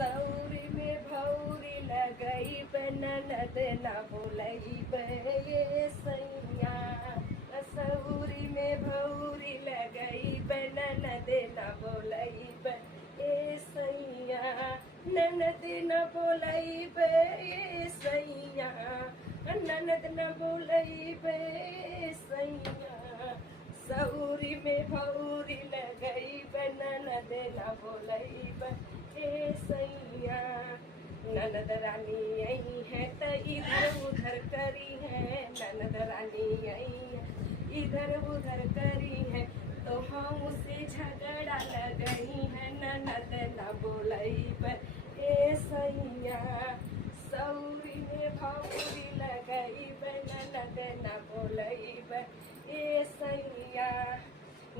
सौरी में भौरी लगई ननद न बोलई ये सैया। सौरी में भौरी लगई ननद न बोलई ए सैया। ननद न बोलई ये सैया। ननद न बोलई ए सैया। सौरी में भौरी लगई ननद न बोलई ए सैया। ननद रानी आई है तो इधर उधर करी है। ननद रानी आई है इधर उधर करी है तो हम उसे झगड़ा लगई है। ननद न बोलई ए सैया। सौरी में भौरी लगई ननद न बोलई ए सैया।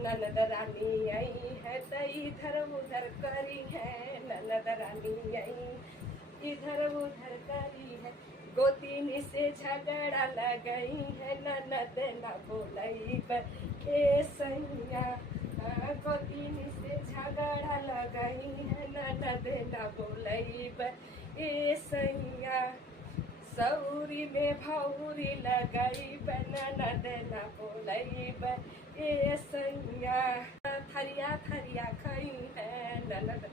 ननद रानी आई है तो इधर उधर करी है। ननद रानी आई इधर उधर करी है गोतिनी से झगड़ा लगई है। ननद न बोलई ए सैया। गोतिनी से झगड़ा लगई है ननद न बोलई ए सैया। सौरी में भौरी लगई ननद न बोलई ए सैया। थरिया थरिया खई है ननद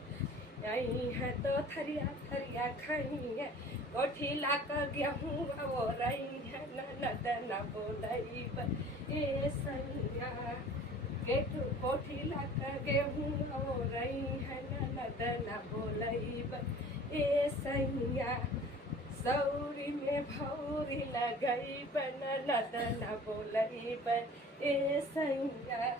आई है तो थरिया थरिया खई है। कोठी लाक गेहूँ वो रही है ननद न बोलई ए सैया। कोठी लाक गेहूँ वो रही है ननद न बोलई ए सैया। सौरी में भौरी लगई ननद न बोलई ए सैया।